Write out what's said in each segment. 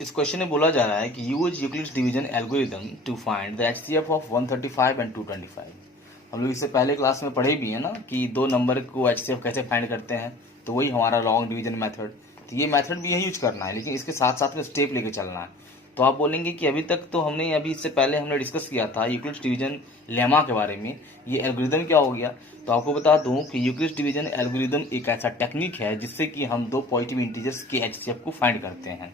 इस क्वेश्चन में बोला जा रहा है कि use Euclid's division algorithm to find the HCF of 135 and 225। हम लोग इससे पहले क्लास में पढ़े भी है ना कि दो नंबर को एचसीएफ कैसे फाइंड करते हैं, तो वही हमारा लॉन्ग डिवीजन मेथड। तो ये मेथड भी यही यूज करना है, लेकिन इसके साथ साथ में स्टेप लेके चलना है। तो आप बोलेंगे कि अभी तक तो हमने इससे पहले हमने डिस्कस किया था यूक्लिड्स डिवीजन लेमा के बारे में, ये एल्गोरिथम क्या हो गया। तो आपको बता दूं कि यूक्लिड्स डिवीजन एल्गोरिथम एक ऐसा टेक्निक है जिससे कि हम दो पॉजिटिव इंटीजर्स के एचसीएफ को फाइंड करते हैं।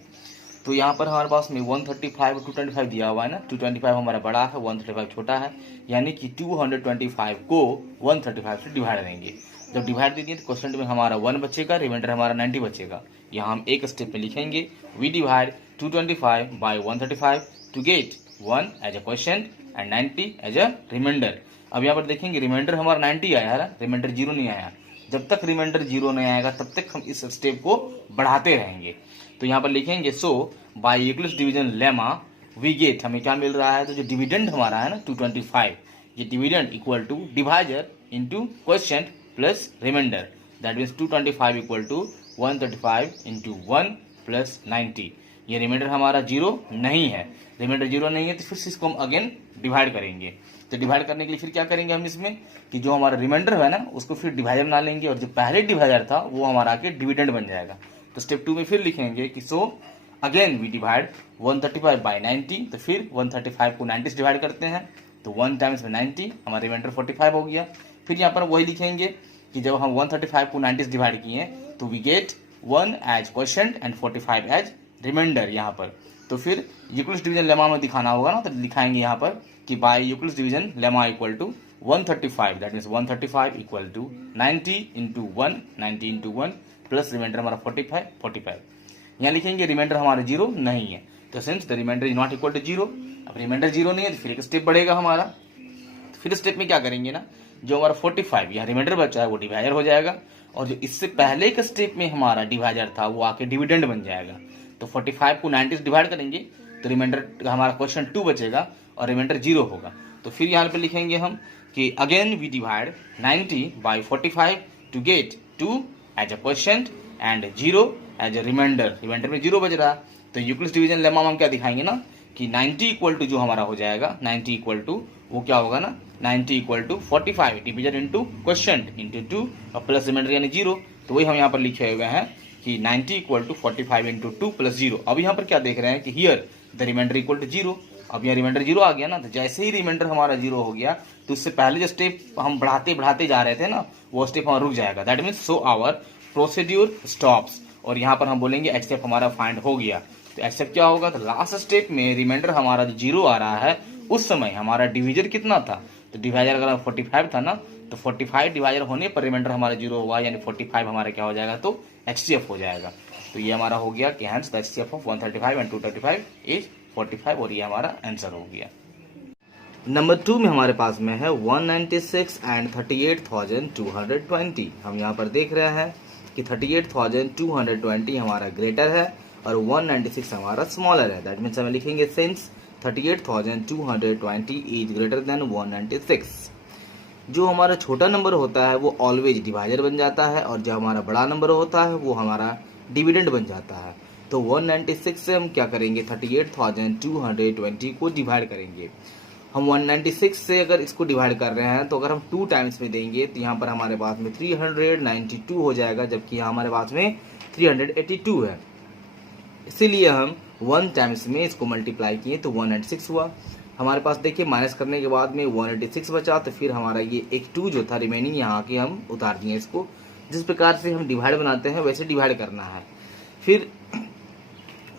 तो यहाँ पर हमारे पास में 135 और 225 दिया हुआ है ना। 225 हमारा बड़ा है, 135 छोटा है, यानी कि 225 को 135 से डिवाइड करेंगे। जब डिवाइड दे दिए तो क्वेश्चन में हमारा 1 बचेगा, रिमाइंडर हमारा 90 बचेगा। यहाँ हम एक स्टेप में लिखेंगे we divide 225 by 135 to get 1 as a quotient and 90 as a remainder. अब यहाँ पर देखेंगे रिमाइंडर हमारा 90 आया है, रिमाइंडर 0 नहीं आया। जब तक रिमाइंडर 0 नहीं आएगा तब तक हम इस स्टेप को बढ़ाते रहेंगे। तो यहाँ पर लिखेंगे so by Euclid's division lemma we get, हमें क्या मिल रहा है। तो जो डिविडेंड हमारा है ना 225, ये dividend equal to divisor into quotient plus remainder, that means 225 equal to 135 into 1 plus 90। ये रिमाइंडर हमारा 0 नहीं है, रिमाइंडर 0 नहीं है तो फिर इसको हम अगेन डिवाइड करेंगे। तो डिवाइड करने के लिए फिर क्या करेंगे हम इसमें कि जो हमारा रिमाइंडर है ना उसको फिर डिवाइजर बना लेंगे, और जो पहले डिवाइजर था वो हमारा आके डिविडेंड बन जाएगा। तो स्टेप 2 में फिर लिखेंगे कि so again we divide 135 by 90। तो फिर 135 को 90 से डिवाइड करते हैं, तो 1 टाइम्स में 90, हमारा रिमाइंडर 45 हो गया। फिर यहाँ पर वही लिखेंगे कि जब हम 135 को 90 से डिवाइड किए तो we get 1 as quotient and 45 as remainder यहाँ पर। तो फिर यूक्लिड्स डिवीजन लेमा में दिखाना होगा ना, तो लिखाएंगे यहाँ पर कि by Euclid's division lemma equal to 135, that means 135 equal to 90 into 1, 90 into 1 plus remainder हमारा 45। यहाँ लिखेंगे रिमाइंडर हमारा 0 नहीं है, तो since the remainder is not equal to 0। अब रिमाइंडर 0 नहीं है तो फिर एक स्टेप बढ़ेगा हमारा। फिर स्टेप में क्या करेंगे ना, जो हमारा 45 यहाँ रिमाइंडर बचा है वो डिवाइजर हो जाएगा, और जो इससे पहले के स्टेप में हमारा डिवाइजर था वो आके डिविडेंड बन जाएगा। तो 45 को 90 से डिवाइड करेंगे तो रिमाइंडर हमारा क्वेश्चन 2 बचेगा और रिमाइंडर 0 होगा। तो फिर यहाँ पे लिखेंगे हम कि again we divide 90 by 45 to get 2 as a quotient and 0 as a remainder, remainder में 0 बज रहा। तो यूक्लिड्स डिवीजन लेमा में हम क्या दिखाएंगे ना कि 90 इक्वल टू जो हमारा हो जाएगा 90 इक्वल टू वो क्या होगा ना 90 equal to 45 division into quotient into 2 और प्लस रिमाइंडर यानी 0। तो वही हम यहाँ पर लिखे हुए हैं कि 90 इक्वल टू 45 इंटू 2 प्लस 0। अब यहाँ पर क्या देख रहे हैं कि here the remainder equal to 0। अब यहाँ रिमाइंडर 0 आ गया ना, तो जैसे ही रिमाइंडर हमारा 0 हो गया तो उससे पहले जो स्टेप हम बढ़ाते जा रहे थे ना वो स्टेप हमारा रुक जाएगा। That means so our procedure stops, और यहाँ पर हम बोलेंगे एचसीएफ हमारा फाइंड हो गया। तो एचसीएफ क्या होगा, तो लास्ट स्टेप में रिमाइंडर हमारा जो 0 आ रहा है उस समय हमारा डिविजर कितना था, तो डिवाइजर अगर 45 था ना तो 45 डिवाइजर होने पर रिमाइंडर हमारा 0 होगा, यानी 45 हमारा क्या हो जाएगा तो एचसीएफ हो जाएगा। तो ये हमारा हो गया कि hence the HCF of 135 and 225 is 45, और ये हमारा आंसर हो गया। नंबर 2 में हमारे पास में है 196 एंड 38,220। हम यहाँ पर देख रहे हैं कि 38,220 हमारा ग्रेटर है और 196 हमारा स्मॉलर है। दैट मीन्स हमें लिखेंगे सिंस 38,220 इज ग्रेटर देन 196। जो हमारा छोटा नंबर होता है वो ऑलवेज डिवाइजर बन जाता है, और जो हमारा बड़ा नंबर होता है वो हमारा डिविडेंड बन जाता है। तो 196 से हम क्या करेंगे 38,220 को डिवाइड करेंगे। हम 196 से अगर इसको डिवाइड कर रहे हैं तो अगर हम 2 टाइम्स में देंगे तो यहाँ पर हमारे पास में 392 हो जाएगा, जबकि यहाँ हमारे पास में 382 है। इसीलिए हम 1 टाइम्स में इसको मल्टीप्लाई किए तो 196 हुआ। हमारे पास देखिए माइनस करने के बाद में 186 बचा, तो फिर हमारा ये एक 2 जो था रिमेनिंग यहाँ के हम उतार दिए इसको। जिस प्रकार से हम डिवाइड बनाते हैं वैसे डिवाइड करना है। फिर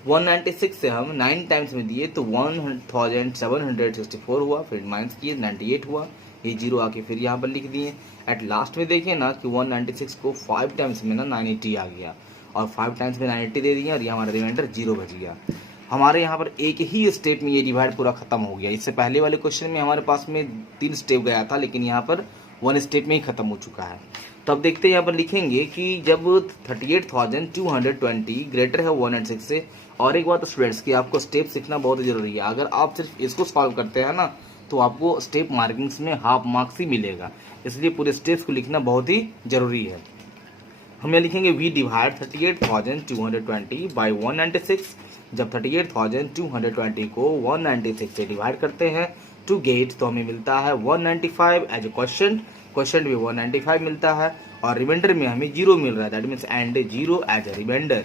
196 से हम 9 टाइम्स में दिए तो 1764 हुआ, फिर माइनस किए 98 हुआ, ये 0 आके फिर यहाँ पर लिख दिए। एट लास्ट में देखिए ना कि 196 को 5 टाइम्स में ना 980 आ गया, और 5 टाइम्स में 980 दे दिया, और ये हमारा रिमाइंडर 0 बच गया। हमारे यहाँ पर एक ही स्टेप में ये डिवाइड पूरा खत्म हो गया। इससे पहले वाले क्वेश्चन में हमारे पास में 3 स्टेप गया था, लेकिन यहाँ पर 1 स्टेप में ही खत्म हो चुका है। तो अब देखते हैं यहाँ पर लिखेंगे कि जब 38,220 ग्रेटर है 196 से। और एक बात स्टूडेंट्स की आपको स्टेप सीखना बहुत जरूरी है। अगर आप सिर्फ इसको सॉल्व करते हैं ना तो आपको स्टेप मार्किंग्स में हाफ मार्क्स ही मिलेगा, इसलिए पूरे स्टेप्स को लिखना बहुत ही जरूरी है। हम यहाँ लिखेंगे वी डिवाइड 38,220 बाई 196। जब 38,220 को 196 से डिवाइड करते हैं टू गेट, तो हमें मिलता है 195 एज ए क्वेश्चन भी 195 मिलता है, और रिमाइंडर में हमें 0 मिल रहा है, that means and 0 as a remainder.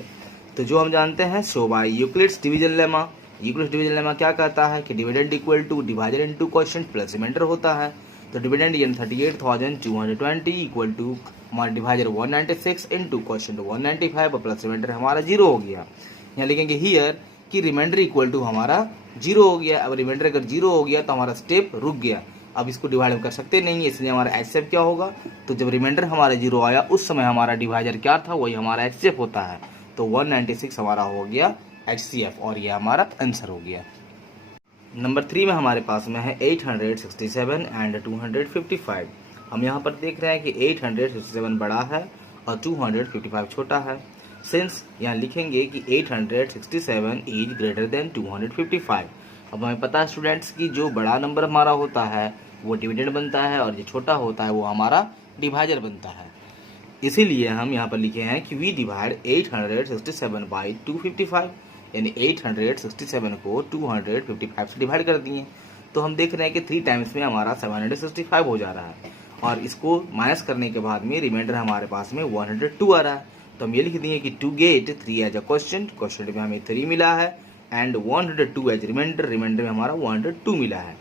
तो जो हम जानते हैं so by Euclid's division lemma, Euclid's division lemma क्या कहता है कि dividend equal to divided into quotient plus remainder होता है। तो डिविडेंड यानी 38,220 इक्वल टू हमारा डिवाइडर 196 इंटू क्वोशिएंट 195 और प्लस रिमाइंडर हमारा 0 हो गया। यहाँ लिखेंगे हियर कि रिमाइंडर इक्वल टू हमारा 0 हो गया। अब रिमाइंडर अगर 0 हो गया तो हमारा स्टेप रुक गया, अब इसको डिवाइड कर सकते नहीं है, इसलिए हमारा एचसीएफ क्या होगा। तो जब रिमाइंडर हमारा 0 आया उस समय हमारा डिवाइडर क्या था, वही हमारा एचसीएफ होता है। तो 196 हमारा हो गया एचसीएफ, और ये हमारा आंसर हो गया। नंबर 3 में हमारे पास में है 867 एंड 255। हम यहाँ पर देख रहे हैं कि 867 बड़ा है और 255 छोटा है। सिंस यहाँ लिखेंगे कि 867 इज ग्रेटर देन 255। अब हमें पता है स्टूडेंट्स की जो बड़ा नंबर हमारा होता है वो डिविडेंड बनता है, और जो छोटा होता है वो हमारा डिवाइजर बनता है। इसीलिए हम यहाँ पर लिखे हैं कि वी डिवाइड 867 बाई 255, यानी 867 को 255 से डिवाइड कर दिए। तो हम देख रहे हैं कि 3 टाइम्स में हमारा 765 हो जा रहा है, और इसको माइनस करने के बाद में रिमाइंडर हमारे पास में 102 आ रहा है। तो हम ये लिख दिए कि to get 3 as a quotient में हमें 3 मिला है, एंड 102 एज रिमाइंडर में हमारा 102 मिला है।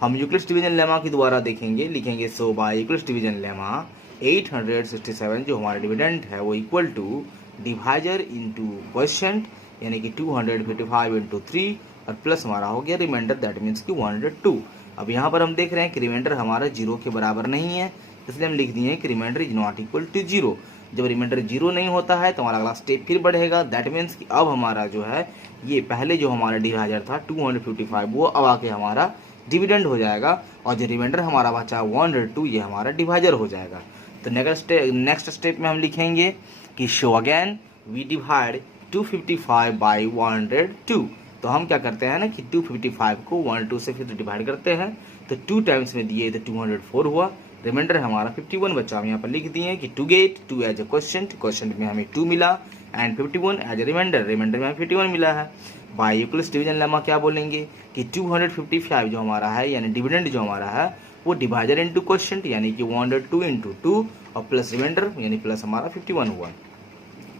हम यूक्लिड्स डिवीजन लेमा की द्वारा देखेंगे, लिखेंगे so by Euclid's division lemma 867 जो हमारा डिविडेंड है वो equal to divisor into quotient यानी कि 255 इंटू 3 और प्लस हमारा हो गया रिमाइंडर, दैट मीन्स कि 102। अब यहाँ पर हम देख रहे हैं कि रिमाइंडर हमारा 0 के बराबर नहीं है, इसलिए हम लिख दिए हैं कि remainder is not equal to 0। जब रिमाइंडर 0 नहीं होता है तो हमारा अगला स्टेप फिर बढ़ेगा, दैट मीन्स कि अब हमारा जो है ये पहले जो हमारा डिवाइजर था 255 वो अब आके हमारा डिविडेंड हो जाएगा, और जो रिमाइंडर हमारा बचा 102 ये हमारा डिवाइजर हो जाएगा। तो नेक्स्ट स्टेप में हम लिखेंगे कि so again we divide 255 by 102। तो हम क्या करते हैं ना कि 255 को 102 से फिर डिवाइड करते हैं, तो 2 टाइम्स में दिए तो 204 हुआ, रिमाइंडर हमारा 51 बचा। हम यहाँ पर लिख दिए कि to get 2 as a quotient में हमें 2 मिला, एंड 51 एज ए रिमाइंडर में हमें 51 मिला है। बाय यूक्लिड्स डिवीजन लेमा क्या बोलेंगे कि 255 जो हमारा है यानी डिविडेंड जो हमारा है वो डिवाइजर इंटू क्वोशिएंट यानी कि 102 इंटू 2 और प्लस रिमाइंडर यानी प्लस हमारा 51 हुआ।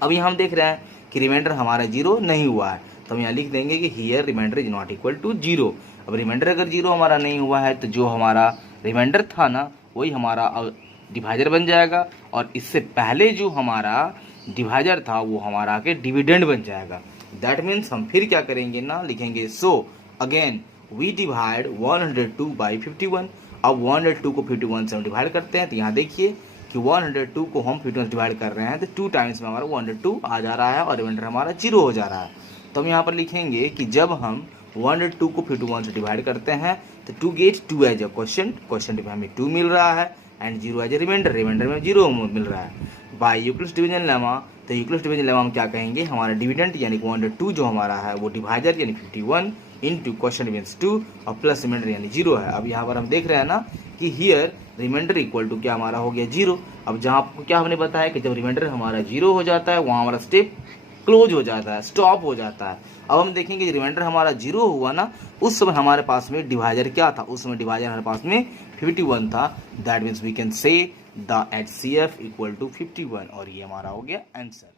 अब यहाँ हम देख रहे हैं कि रिमाइंडर हमारा 0 नहीं हुआ है, तो हम यहाँ लिख देंगे कि here remainder is not equal to 0। अब रिमाइंडर अगर 0 हमारा नहीं हुआ है तो जो हमारा रिमाइंडर था ना वही हमारा डिवाइजर बन जाएगा, और इससे पहले जो हमारा डिवाइजर था वो हमारा के डिविडेंड बन जाएगा। दैट मीन्स हम फिर क्या करेंगे ना, लिखेंगे so again we divide 102 by 51। अब 102 को 51 से हम डिवाइड करते हैं, तो यहाँ देखिए कि 102 को हम 51 से डिवाइड कर रहे हैं तो 2 टाइम्स में हमारा 102 आ जा रहा है और रिमाइंडर हमारा 0 हो जा रहा है। तो हम यहाँ पर लिखेंगे कि जब हम 102 को 51 से डिवाइड करते हैं तो 2 गेट 2 एज अ क्वेश्चन में हमें 2 मिल रहा है, एंड 0 एज ए रिमाइंडर में 0 मिल रहा है। बाय यूक्लिड्स डिवीजन लेमा, तो यूक्लिड्स डिवीजन लेमा हम क्या कहेंगे, हमारा डिविडेंड यानी 102 जो हमारा है वो डिवाइजर यानी 51 इंटू क्वेश्चन मीन्स 2 और प्लस रिमाइंडर यानी 0 है। अब यहाँ पर हम देख रहे हैं ना कि हियर रिमाइंडर इक्वल टू क्या हमारा हो गया 0। अब जहाँ आपको क्या हमने बताया कि जब रिमाइंडर हमारा 0 हो जाता है वहाँ हमारा स्टेप क्लोज हो जाता है, स्टॉप हो जाता है। अब हम देखेंगे रिमाइंडर हमारा 0 हुआ ना उस समय हमारे पास में डिवाइजर क्या था, उस समय डिवाइजर हमारे पास में 51 था, that means we can say the HCF equal to 51, और ये हमारा हो गया आंसर।